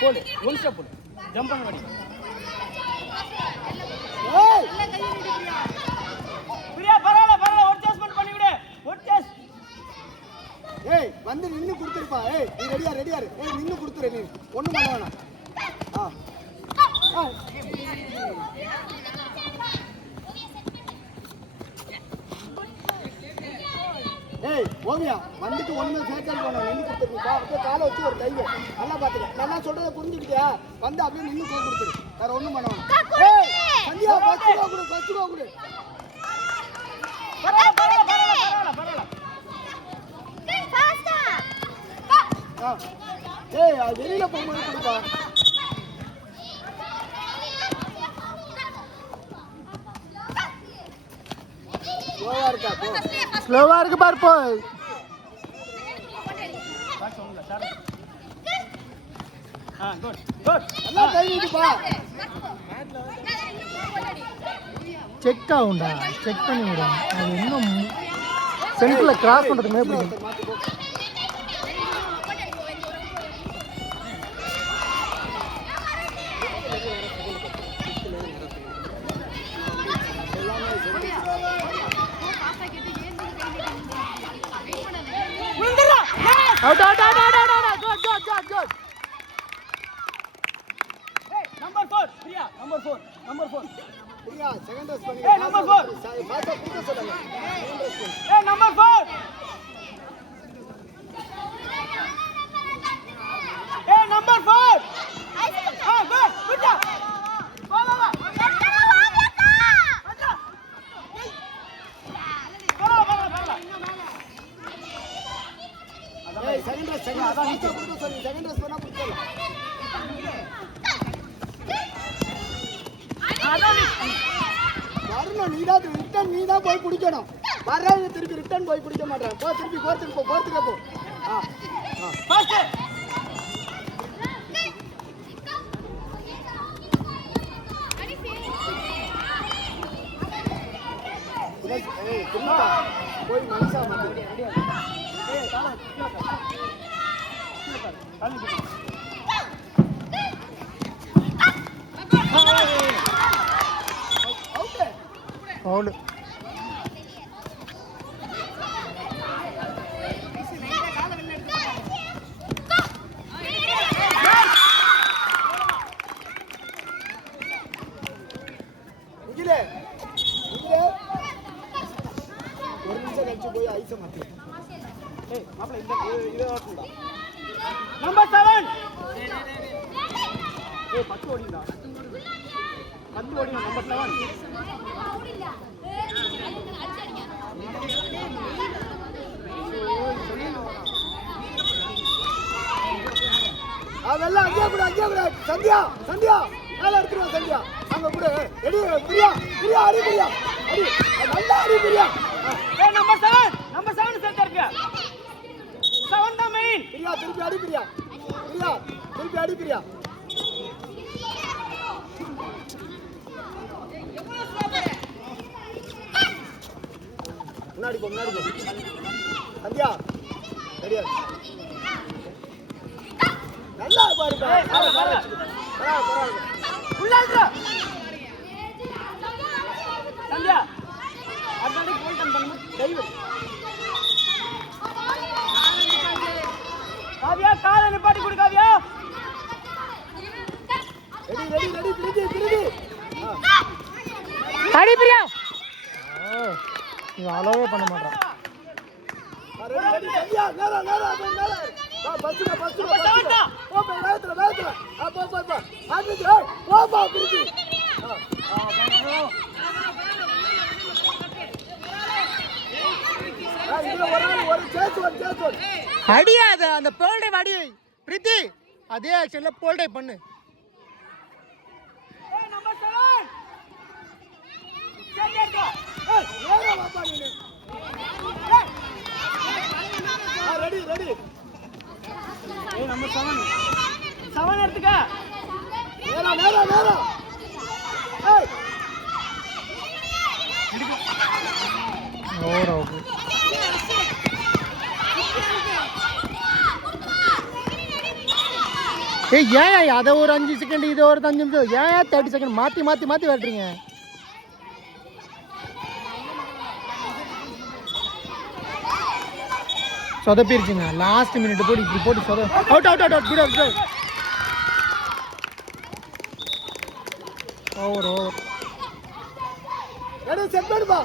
போடு one step போடு jump பண்ண வடி பிரியா பரவாயில்ல ஒரு சேஸ்மெண்ட் பண்ணி விடு ஒரு சேஸ் ஏய் வந்து நின்னு குடுத்துருப்பா ஏய் நீ ரெடியா இரு ஏய் நின்னு குடுத்துரு நீ ஒண்ணும் பண்ண வேணாம் ஏய் ஓவியா வந்துட்டு ஒண்ணுமே சேக்கல் போனா நின்னு குடுத்துருப்பா அப்படியே காலை வச்சு ஒரு கை நல்லா பாத்துக்க நான் சொல்றத புரிஞ்சுக்கிட்டியா வந்து அப்படியே நின்னு கை குடுத்துரு வேற ஒண்ணும் பண்ண வேணாம் ஏய் சந்தியா பச்சு கொடு பரவாயில்ல ஏய் அது வெளியில போகும்போது கொடுப்பா ஸ்லோவா இருக்கு பாரு போ செக் ஆகும்டா செக் பண்ணி விடும் அது இன்னும் சென்டர்ல கிராஸ் பண்றதுக்கு பிடிக்கும் Out. Good. Hey, number 4. Priya, number 4. Priya, second dress பண்ணி. Hey, number 4. பாத்தா கூட்ட சொல்லுங்க. Hey, number 4. Hey, number 4. Good job. வா. ஏய் செகண்ட் ட்ரெஸ் அதான் நீச்ச கொடுத்து சொல்லி செகண்ட் ட்ரெஸ் பண்ணா புடிச்சல வரணும் நீதான் போய் பிடிக்கணும் வர்றவங்க திருப்பி ரிட்டர்ன் போய் பிடிக்க மாட்டாங்க போ திருப்பி போறதுக்கு போ ஃபர்ஸ்ட் ஏய் போய் மனுஷா மாத்து ஏய் தாள Foul. ஒரு நிமிஷம் கழிச்சு போய் ஐஸ மாத்து. ஏய் மாப்ள இத வாட்டுடா. நம்பர் 7. ஏய் 10 ஓடிடா. 10 ஓடினா நம்பர் 7. அதெல்லாம் அங்கே கூட சந்தியா மேல எடுத்துருவா சந்தியா அங்க கூட ரெடி பிரியா அடி நல்லா அடி பிரியா ஏய் நம்பர் 7 செட் இருக்கு 7 தான் மெயின் பிரியா திருப்பி அடி பிரியா முன்னாடி போ சந்தியா ரெடியா நல்லா பாருடா பரவாயில்லை உள்ளால்றா சந்தியா அடடி போல்டன் பண்ணு டைவ் காவியா காலை நிப்பாட்டி கொடு காவியா ரெடி பிரிதி அடி பிரியா நீ அலோவே பண்ண மாட்டற ரெடி சந்தியா நேரா பஸ் போ வேகத்துல போ ஆடிச்சு போ பிரிதி அடியாத அந்த போல்டை அடி பிரித்தி அதே ஆக்ஷன்ல போல்டை பண்ணு ரெடி நம்பர் 7 எடுத்துக்க நேரா ஓரோ ஏய் ஏன் அதை ஒரு 5 செகண்ட் இதை ஒரு 5 நிமிஷம் ஏன் 30 செகண்ட் மாற்றி மாற்றி மாற்றி விளையாடுறீங்க? சொதப்பிருச்சுங்க. லாஸ்ட் மினிட் போட்டு இப்படி போட்டு out out out out. Good out good. Over over. Ready set பண்ணுப்பா.